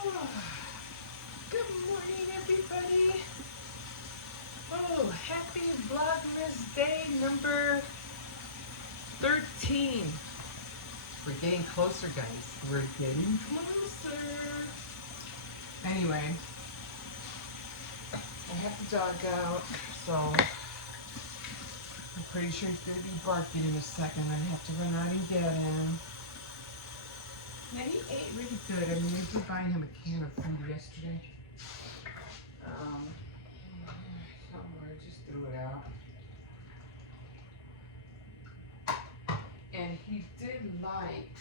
Oh, good morning, everybody. Oh, happy Vlogmas day number 13. We're getting closer, guys. We're getting closer. Anyway, I have the dog out, so I'm pretty sure he's going to be barking in a second. I have to run out and get him. Yeah, he ate really good. I mean, I did buy him a can of food yesterday. Somewhere, just threw it out. And he did like,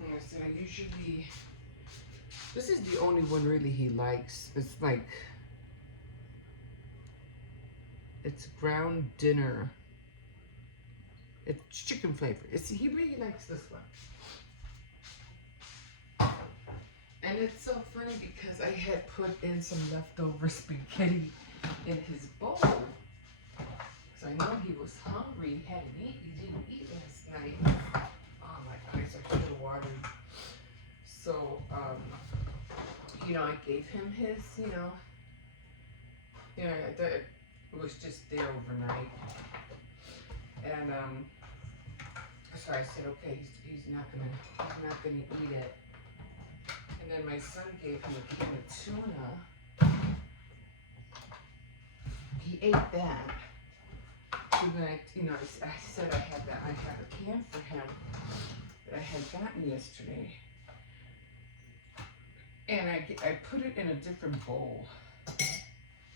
like I said, I usually, this is the only one really he likes. It's like, it's ground dinner. It's chicken flavor. He really likes this one. And it's so funny because I had put in some leftover spaghetti in his bowl. So I know he was hungry. He hadn't eaten. He didn't eat last night. Oh my goodness, I should have watered. So, I gave him his, it was just there overnight. And so I said, okay, he's not gonna eat it. And then my son gave him a can of tuna. He ate that. So then I said I had a can for him that I had gotten yesterday. And I put it in a different bowl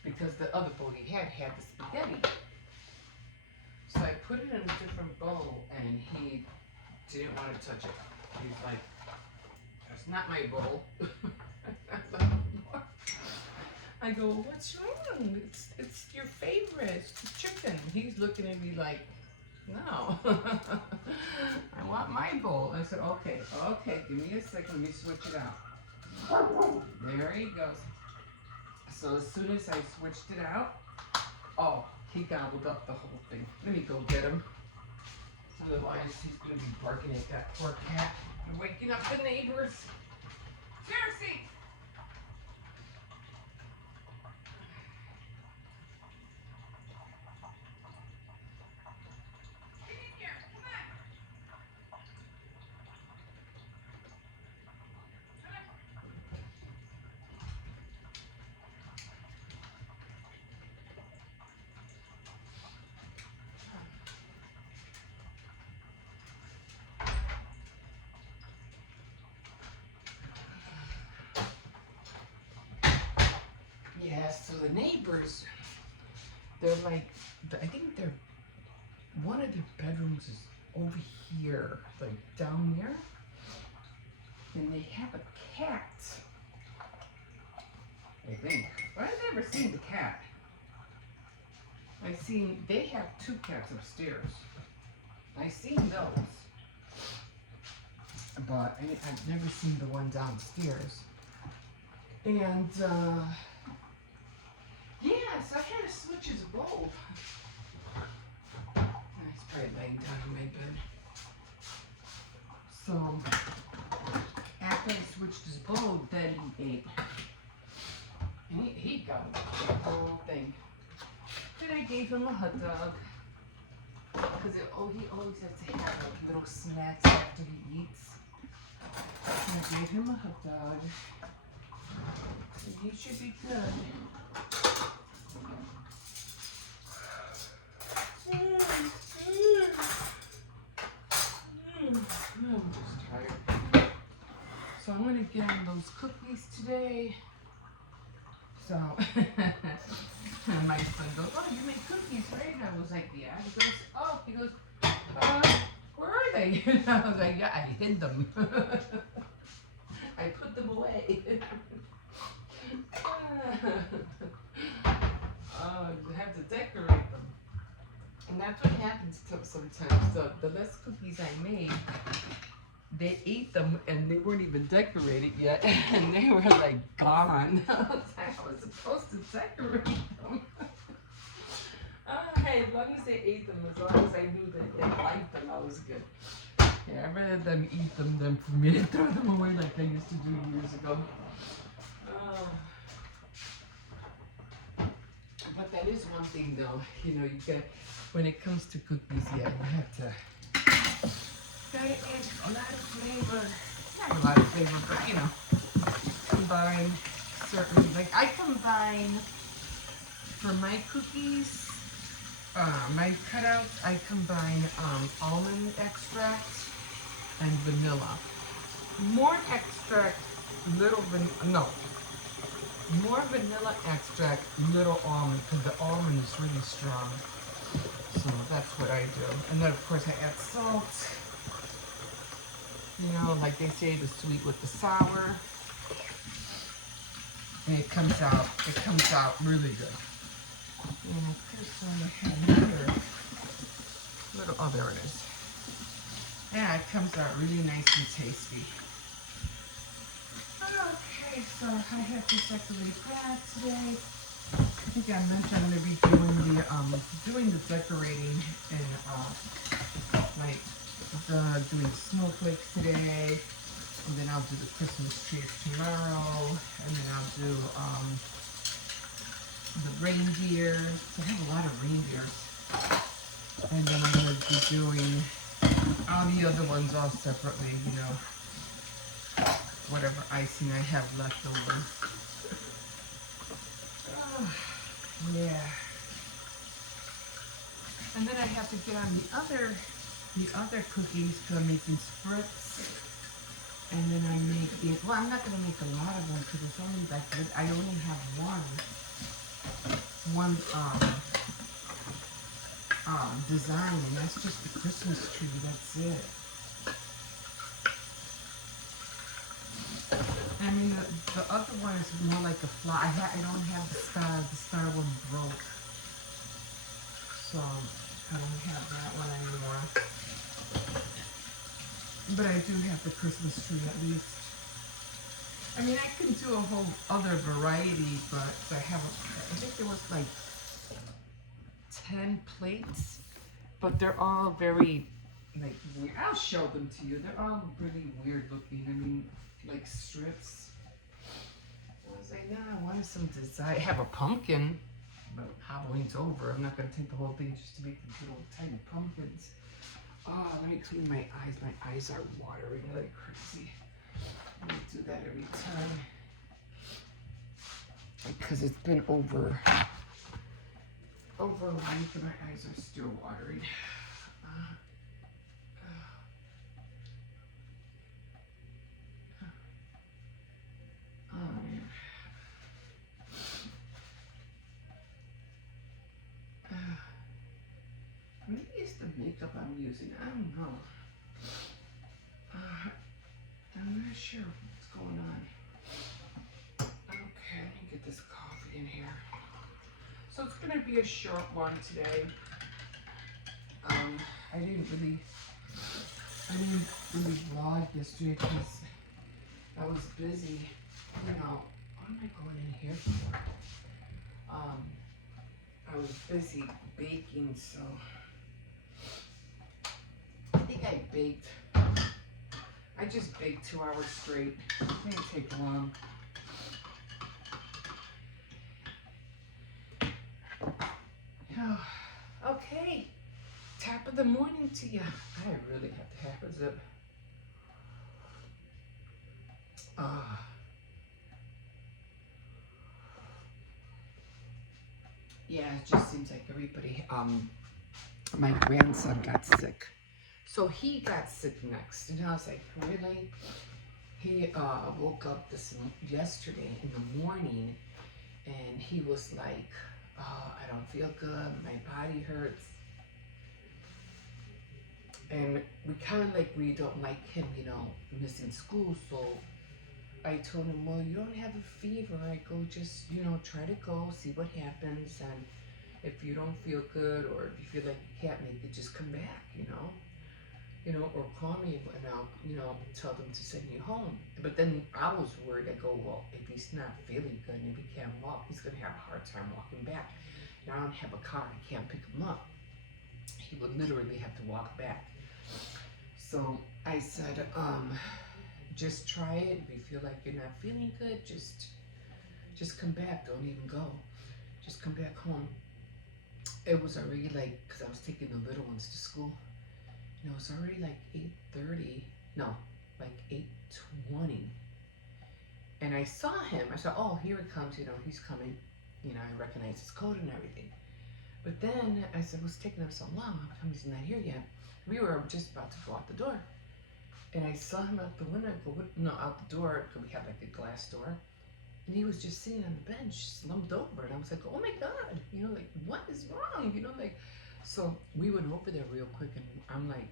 because the other bowl he had the spaghetti. So I put it in a different bowl and he didn't want to touch it. He's like, that's not my bowl. I go, what's wrong? It's your favorite. It's the chicken. He's looking at me like, no. I want my bowl. I said, okay, give me a second. Let me switch it out. There he goes. So as soon as I switched it out, he gobbled up the whole thing. Let me go get him. Otherwise, he's going to be barking at that poor cat and waking up the neighbors. Jersey! Get in here, come on! Yeah, so the neighbors, they're like, I think one of their bedrooms is over here, like down there. And they have a cat, I think. But I've never seen the cat. They have two cats upstairs. I've seen those. But I've never seen the one downstairs. And, so I had to switch his bowl. He's probably laying down in my bed. So, after I switched his bowl, then he ate. And he got the whole thing. Then I gave him a hot dog. Because he always has to have like little snacks after he eats. So I gave him a hot dog. And he should be good. I'm just tired. So I'm going to get him those cookies today. So, my son goes, oh, you make cookies, right? And I was like, yeah. He goes, where are they? And I was like, yeah, I hid them. I put them away. You have to decorate them. And that's what happens sometimes. The less cookies I made, they ate them and they weren't even decorated yet. And they were like gone. I was supposed to decorate them. Hey, as long as they ate them, as long as I knew that they liked them, I was good. Yeah, I'd rather them eat them than for me to throw them away like I used to do years ago. Uh, but that is one thing though, you know, you get, when it comes to cookies, yeah, you have to, gotta add a lot of flavor. Not a lot of flavor, but you know, combine certain, like I combine, for my cookies, my cutouts, I combine almond extract and vanilla. More extract, little no. More vanilla extract, little almond, because the almond is really strong. So that's what I do. And then of course I add salt. You know, like they say, the sweet with the sour. And it comes out really good. And of course I have another little, oh there it is. Yeah, it comes out really nice and tasty. Okay, so I have to decorate that today. I think I mentioned I'm going to be doing the decorating and like doing snowflakes today, and then I'll do the Christmas trees tomorrow, and then I'll do the reindeers. I have a lot of reindeers, and then I'm going to be doing all the other ones all separately, you know, whatever icing I have left over. Oh, yeah. And then I have to get on the other cookies because I'm making spritz. And then I'm making, well, I'm not going to make a lot of them because it's only like, I only have one design, and that's just the Christmas tree. That's it. I mean, the other one is more like a fly. I don't have the star. The star one broke. So I don't have that one anymore. But I do have the Christmas tree at least. I mean, I can do a whole other variety, but I think there was like 10 plates, but they're all very, like, weird. I'll show them to you. They're all really weird looking. I mean, like strips. I was like, nah, I wanted some design. I have a pumpkin, but Halloween's over. I'm not going to take the whole thing just to make these little tiny pumpkins. Oh, let me clean my eyes. My eyes are watering like crazy. Let me do that every time. Because it's been over a week and my eyes are still watering. Oh man. Maybe it's the makeup I'm using. I don't know. I'm not sure what's going on. Okay, let me get this coffee in here. So it's gonna be a short one today. I didn't really vlog yesterday because I was busy. You know, what am I going in here for? I was busy baking, so I think I just baked 2 hours straight. It didn't take long. Okay, top of the morning to you. I really have to have a zip. Yeah, it just seems like everybody, my grandson got sick. So he got sick next. And I was like, really? He woke up yesterday in the morning and he was like, oh, I don't feel good. My body hurts. And we kind of like, we don't like him, you know, missing school. So I told him, well, you don't have a fever. I go, just, you know, try to go, see what happens. And if you don't feel good or if you feel like you can't make it, just come back, you know, or call me and I'll, you know, tell them to send you home. But then I was worried. I go, well, if he's not feeling good and if he can't walk, he's going to have a hard time walking back. And I don't have a car. I can't pick him up. He would literally have to walk back. So I said, just try it. If you feel like you're not feeling good, just come back. Don't even go. Just come back home. It was already like, because I was taking the little ones to school. And it was already like 8:30. No, like 8:20. And I saw him. I said, oh, here he comes. He's coming. I recognize his coat and everything. But then I said, what's taking him so long? How come he's not here yet? We were just about to go out the door. And I saw him out the window, out the door, because we had like a glass door. And he was just sitting on the bench, slumped over. And I was like, oh my God, like, what is wrong? So we went over there real quick, and I'm like,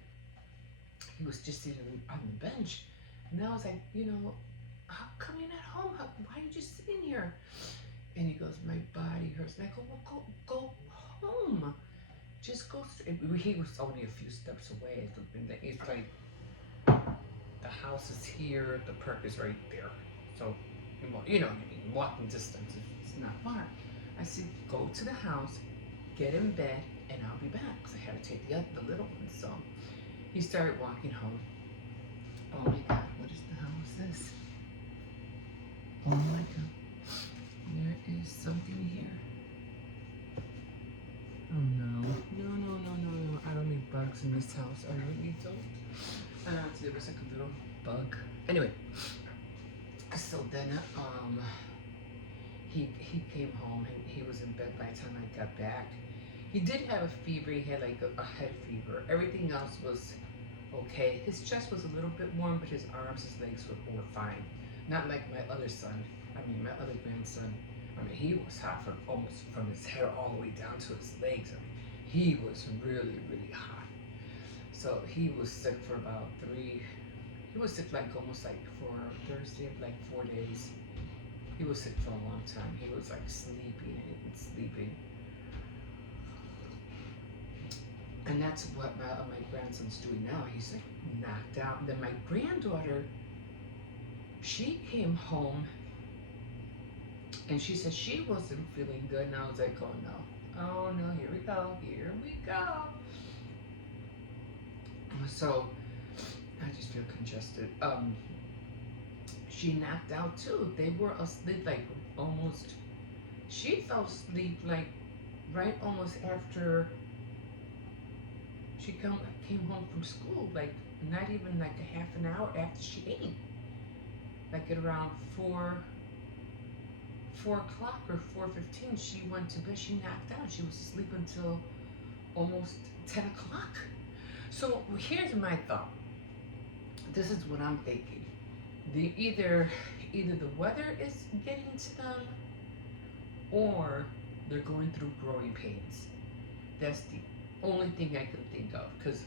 he was just sitting on the bench. And I was like, how come you're not home? Why are you just sitting here? And he goes, my body hurts. And I go, well, go home. Just go straight. He was only a few steps away. It's like, the house is here, the park is right there. So, you know what I mean, walking distance, it's not far. I said, go to the house, get in bed, and I'll be back. Because I had to take the little one. So he started walking home. Oh my God, what is the hell is this? Oh my God. There is something here. Oh no. No. I don't need bugs in this house. I really don't. There was like a little bug. Anyway, so then he came home and he was in bed by the time I got back. He did have a fever. He had like a head fever. Everything else was okay. His chest was a little bit warm, but his arms, his legs were fine. Not like my other son. My other grandson. He was hot almost from his head all the way down to his legs. He was really, really hot. So he was sick for about he was sick almost for Thursday, 4 days. He was sick for a long time. He was sleeping and sleeping. And that's what my grandson's doing now. He's knocked out. And then my granddaughter, she came home and she said she wasn't feeling good. And I was like, oh no, here we go. So I just feel congested. She knocked out too. They were asleep almost. She fell asleep right almost after she came home from school. Not even a half an hour after she ate. At around 4 o'clock or 4:15, she went to bed. She knocked out. She was asleep until almost 10 o'clock. So here's my thought. This is what I'm thinking. Either the weather is getting to them, or they're going through growing pains. That's the only thing I can think of, because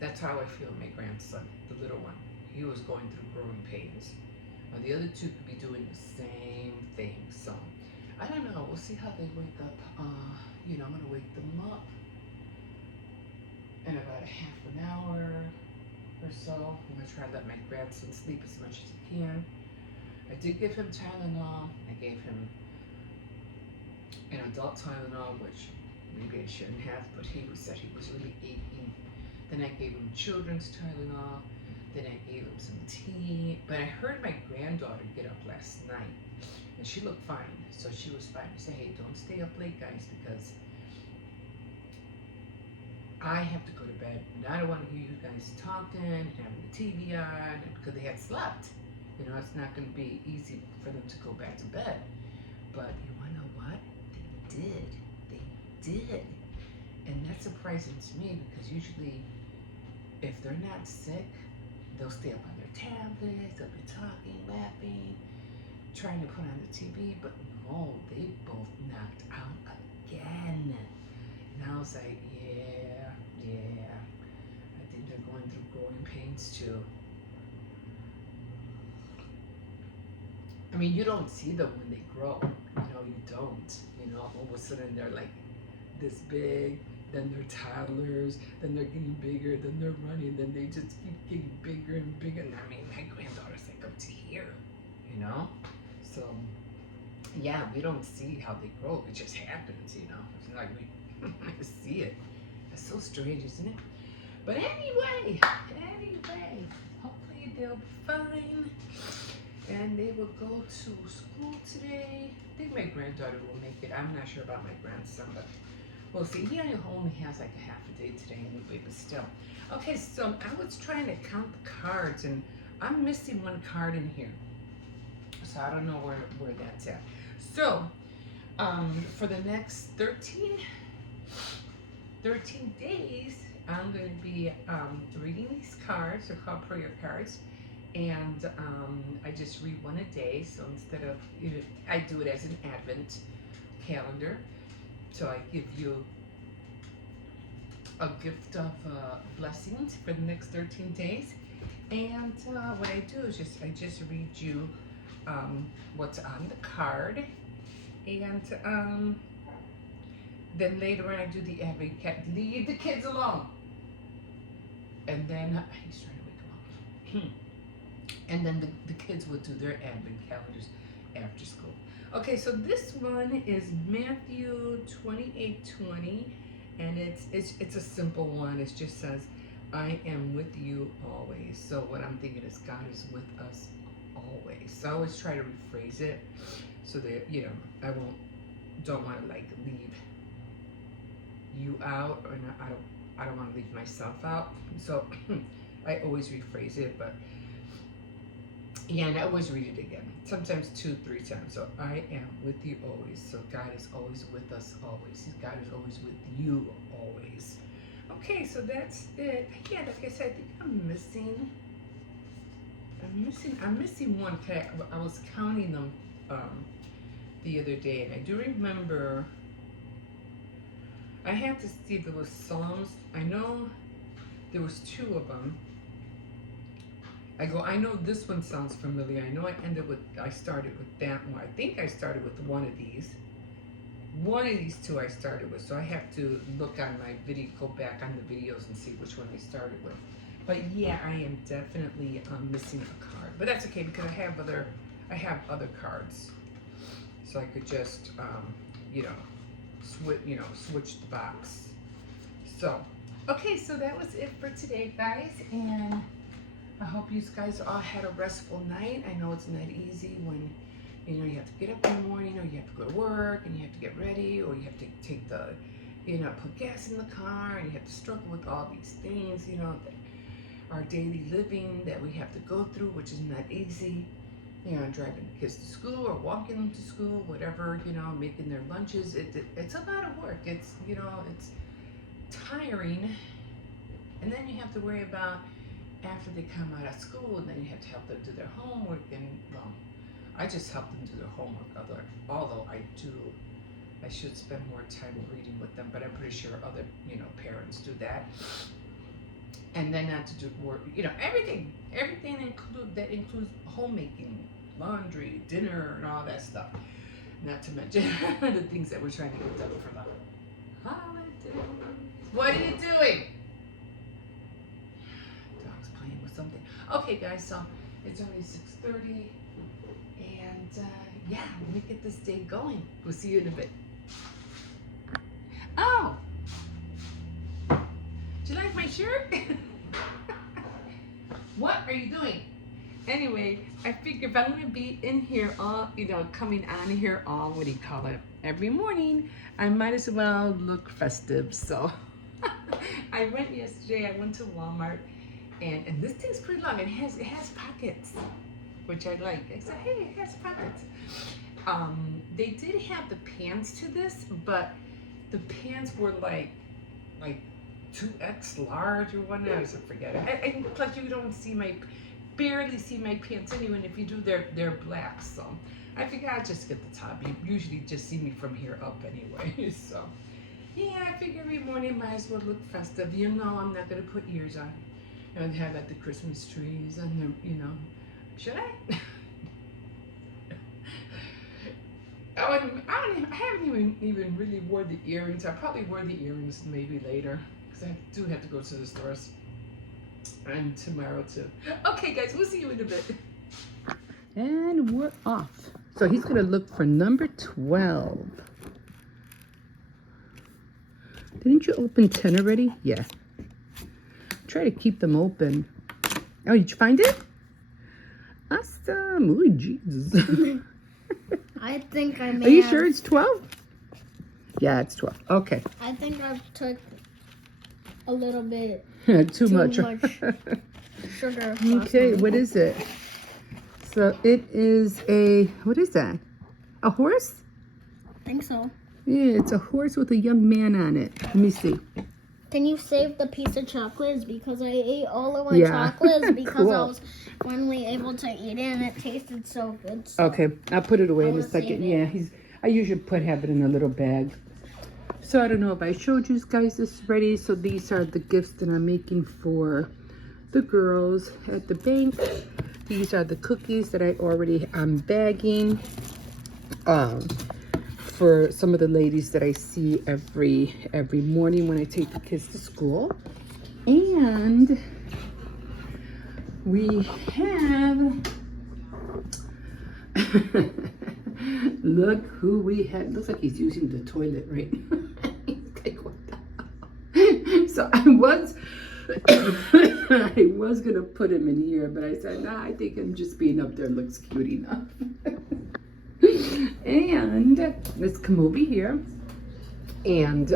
that's how I feel my grandson, the little one. He was going through growing pains. The other two could be doing the same thing. So I don't know. We'll see how they wake up. I'm gonna wake them up in about a half an hour or so. I'm gonna try to let my grandson sleep as much as he can. I did give him Tylenol. I gave him an adult Tylenol, which maybe I shouldn't have, but he said he was really aching. Then I gave him children's Tylenol. Then I gave him some tea. But I heard my granddaughter get up last night, and she looked fine. So she was fine. I said, hey, don't stay up late, guys, because I have to go to bed. And I don't want to hear you guys talking and having the TV on, because they had slept. It's not going to be easy for them to go back to bed. But you want to know what? They did. And that's surprising to me, because usually if they're not sick, they'll stay up on their tablets, they'll be talking, laughing, trying to put on the TV, but no, they both knocked out again. And I was like, yeah, I think they're going through growing pains too. You don't see them when they grow. You don't. All of a sudden they're this big, then they're toddlers, then they're getting bigger, then they're running, then they just keep getting bigger and bigger. And my granddaughter's up to here, So, yeah, we don't see how they grow. It just happens, It's not we see it. It's so strange, isn't it? But anyway, And they will go to school today. I think my granddaughter will make it. I'm not sure about my grandson, but we'll see. He only has like a half a day today anyway, but still. Okay, so I was trying to count the cards, and I'm missing one card in here. So I don't know where that's at. So, for the next 13 days, I'm going to be reading these cards. They're called prayer cards. And I just read one a day. So instead of, I do it as an Advent calendar. So I give you a gift of blessings for the next 13 days. And what I do is I just read you what's on the card. And then later on I do the Advent, leave the kids alone. And then, he's trying to wake them up. And then the kids will do their Advent calendars after school. Okay, so this one is Matthew 28:20, and it's a simple one. It just says, "I am with you always." So what I'm thinking is God is with us always. So I always try to rephrase it so that I don't want to like leave you out, or I don't want to leave myself out. So I always rephrase it, but. Yeah, and I always read it again, sometimes 2-3 times. So I am with you always. So God is always with us always. God is always with you always. Okay, so that's it. Yeah, like I said, I think I'm missing one. I was counting them the other day, and I do remember. I had to see if there was Psalms. I know there was 2 of them. I know this one sounds familiar. I know I started with that one. I think I started with one of these. One of these 2 I started with. So I have to look on my video, go back on the videos and see which one I started with. But yeah, I am definitely missing a card. But that's okay because I have other cards. So I could just, switch the box. So, okay, so that was it for today, guys. And I hope you guys all had a restful night. I know it's not easy when, you have to get up in the morning, or you have to go to work, and you have to get ready, or you have to take put gas in the car, and you have to struggle with all these things, our daily living that we have to go through, which is not easy. Driving the kids to school or walking them to school, whatever, making their lunches. It's a lot of work. It's, it's tiring. And then you have to worry about after they come out of school, and then you have to help them do their homework. And I just help them do their homework, although I should spend more time reading with them, but I'm pretty sure other parents do that. And then not to do work, everything that includes homemaking, laundry, dinner, and all that stuff. Not to mention the things that we're trying to get done for the holidays. What are you doing? Something. Okay, guys, so it's only 6:30, and yeah, let me get this day going. We'll see you in a bit. Oh, do you like my shirt? What are you doing? Anyway, I figure if I'm gonna be in here all, coming on here all, what do you call it, every morning, I might as well look festive. So I went to Walmart. And this thing's pretty long. It has pockets, which I like. I said, hey, it has pockets. They did have the pants to this, but the pants were like 2X large or whatnot. I forget it. And plus, you don't barely see my pants anyway. And if you do, they're black. So I figured I'd just get the top. You usually just see me from here up anyway. So yeah, I figure every morning might as well look festive. I'm not gonna put ears on. And have the Christmas trees and should I? I haven't even really wore the earrings. I probably wear the earrings maybe later because I do have to go to the stores and tomorrow too. Okay, guys, we'll see you in a bit. And we're off. So he's gonna look for number 12. Didn't you open 10 already? Yeah. Try to keep them open. Oh, did you find it? Awesome. Ooh, Jesus. I think I may Are you have, sure it's 12? Yeah, it's 12. Okay. I think I took a little bit Too much. sugar. Okay, what is it? So it is a, what is that? A horse? I think so. Yeah, it's a horse with a young man on it. Let me see. Can you save the piece of chocolates? Because I ate all of my Yeah. chocolates because Cool. I was finally able to eat it and it tasted so good. So Okay, I'll put it away in a wanna second. save it. Yeah, I usually have it in a little bag. So I don't know if I showed you guys this already. So these are the gifts that I'm making for the girls at the bank. These are the cookies that I'm bagging for some of the ladies that I see every morning when I take the kids to school. And we have look who we had. Looks like he's using the toilet, right? So I was gonna put him in here, but I said, nah, I think him just being up there looks cute enough. And let's come over here. And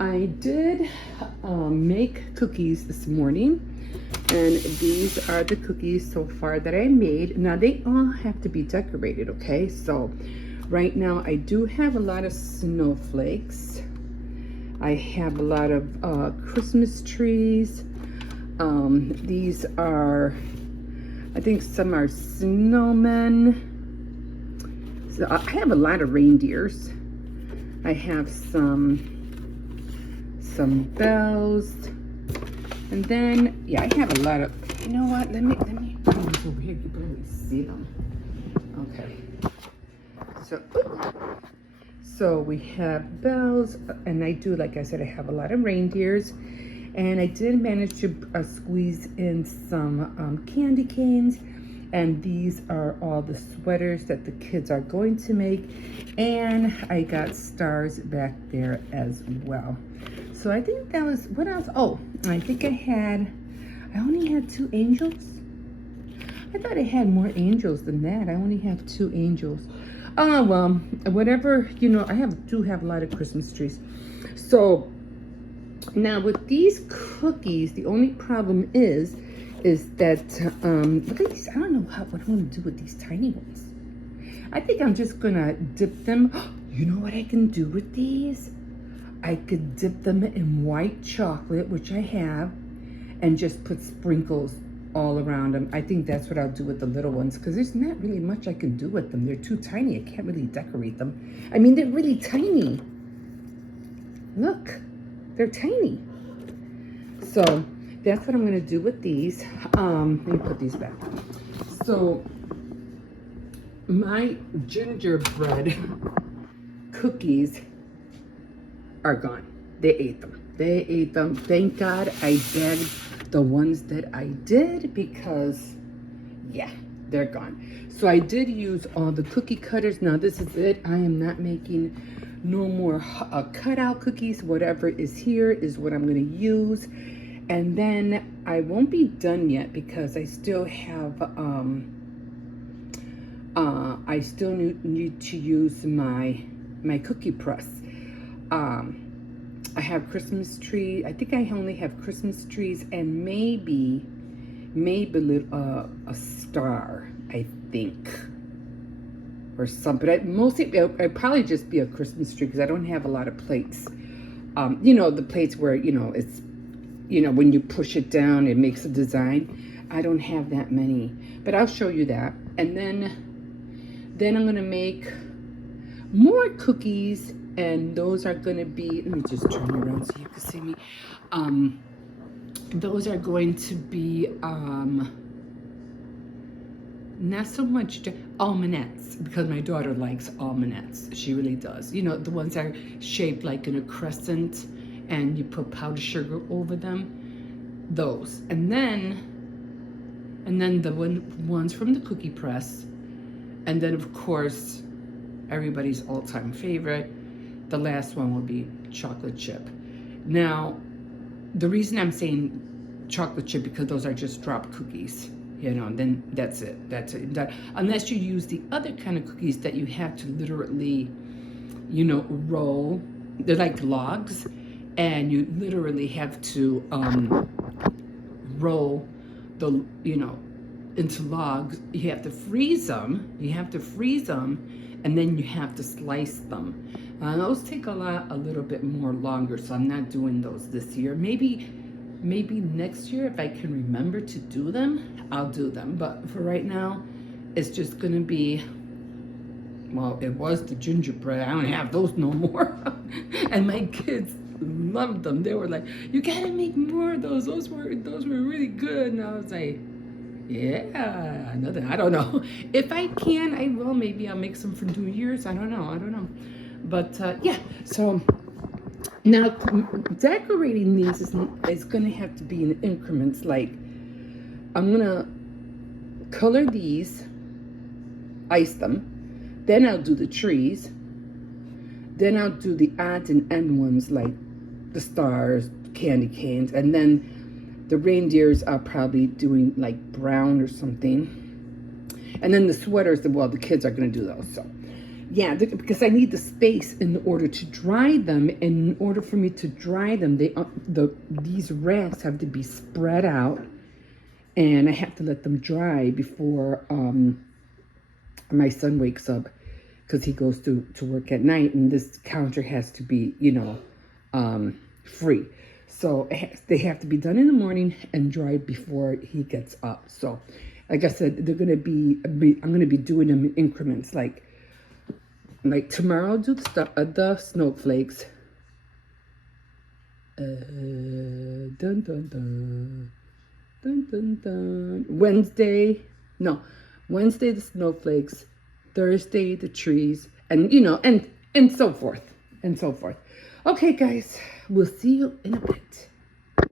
I did make cookies this morning. And these are the cookies so far that I made. Now they all have to be decorated, okay? So right now I do have a lot of snowflakes. I have a lot of Christmas trees. These are, I think some are snowmen. So I have a lot of reindeers. I have some bells. And then, yeah, I have a lot of, you know what, let me put these over here. You can really see them. Okay. So we have bells, and I do, like I said, I have a lot of reindeers. And I did manage to squeeze in some candy canes. And these are all the sweaters that the kids are going to make. And I got stars back there as well. So I think that was, what else? Oh, I think I only had 2 angels. I thought I had more angels than that. I only have 2 angels. Oh, well, whatever, you know, do have a lot of Christmas trees. So now with these cookies, the only problem is that, look at these. I don't know what I want to do with these tiny ones. I think I'm just going to dip them. You know what I can do with these? I could dip them in white chocolate, which I have, and just put sprinkles all around them. I think that's what I'll do with the little ones, because there's not really much I can do with them. They're too tiny. I can't really decorate them. I mean, they're really tiny. Look, they're tiny. So that's what I'm going to do with these. Let me put these back. So my gingerbread cookies are gone. They ate them. Thank God I bagged the ones that I did, because yeah, they're gone. So I did use all the cookie cutters. Now this is it. I am not making no more cutout cookies. Whatever is here is what I'm going to use. And then I won't be done yet, because I still have I still need to use my cookie press. I have Christmas tree. I think I only have Christmas trees and maybe a star, I think, or something. I'd probably just be a Christmas tree, because I don't have a lot of plates. You know, the plates where, you know, it's, you know, when you push it down, it makes a design. I don't have that many, but I'll show you that. And then I'm gonna make more cookies. And those are going to be, let me just turn around so you can see me. Those are going to be not so much almonettes, because my daughter likes almonettes. She really does. You know, the ones that are shaped like in a crescent and you put powdered sugar over them. Those. And then the ones from the cookie press. And then, of course, everybody's all-time favorite. The last one will be chocolate chip. Now, the reason I'm saying chocolate chip, because those are just drop cookies. You know, then that's it. That's it. Unless you use the other kind of cookies that you have to literally, you know, roll. They're like logs, and you literally have to roll the, you know, into logs. You have to freeze them. And then you have to slice them. Those take a little bit more longer, so I'm not doing those this year. Maybe next year, if I can remember to do them, I'll do them. But for right now, it's just gonna be, well, it was the gingerbread. I don't have those no more. And my kids loved them. They were like, "You gotta make more of those. Those were really good." And I was like, yeah, nothing. I don't know. If I can, I will. Maybe I'll make some for New Year's. I don't know. But yeah, so now decorating these is going to have to be in increments. Like, I'm going to color these, ice them. Then I'll do the trees. Then I'll do the odds and end ones, like the stars, candy canes. And then the reindeers are probably doing like brown or something. And then the sweaters, well, the kids are going to do those. So yeah, because I need the space in order to dry them. And in order for me to dry them, these racks have to be spread out. And I have to let them dry before my son wakes up, because he goes to work at night. And this counter has to be, you know, free. So they have to be done in the morning and dried before he gets up. So, like I said, I'm gonna be doing them in increments. Like tomorrow, I'll do the snowflakes. Dun dun dun dun dun dun. Wednesday the snowflakes. Thursday the trees, and you know, and so forth. Okay, guys, we'll see you in a bit.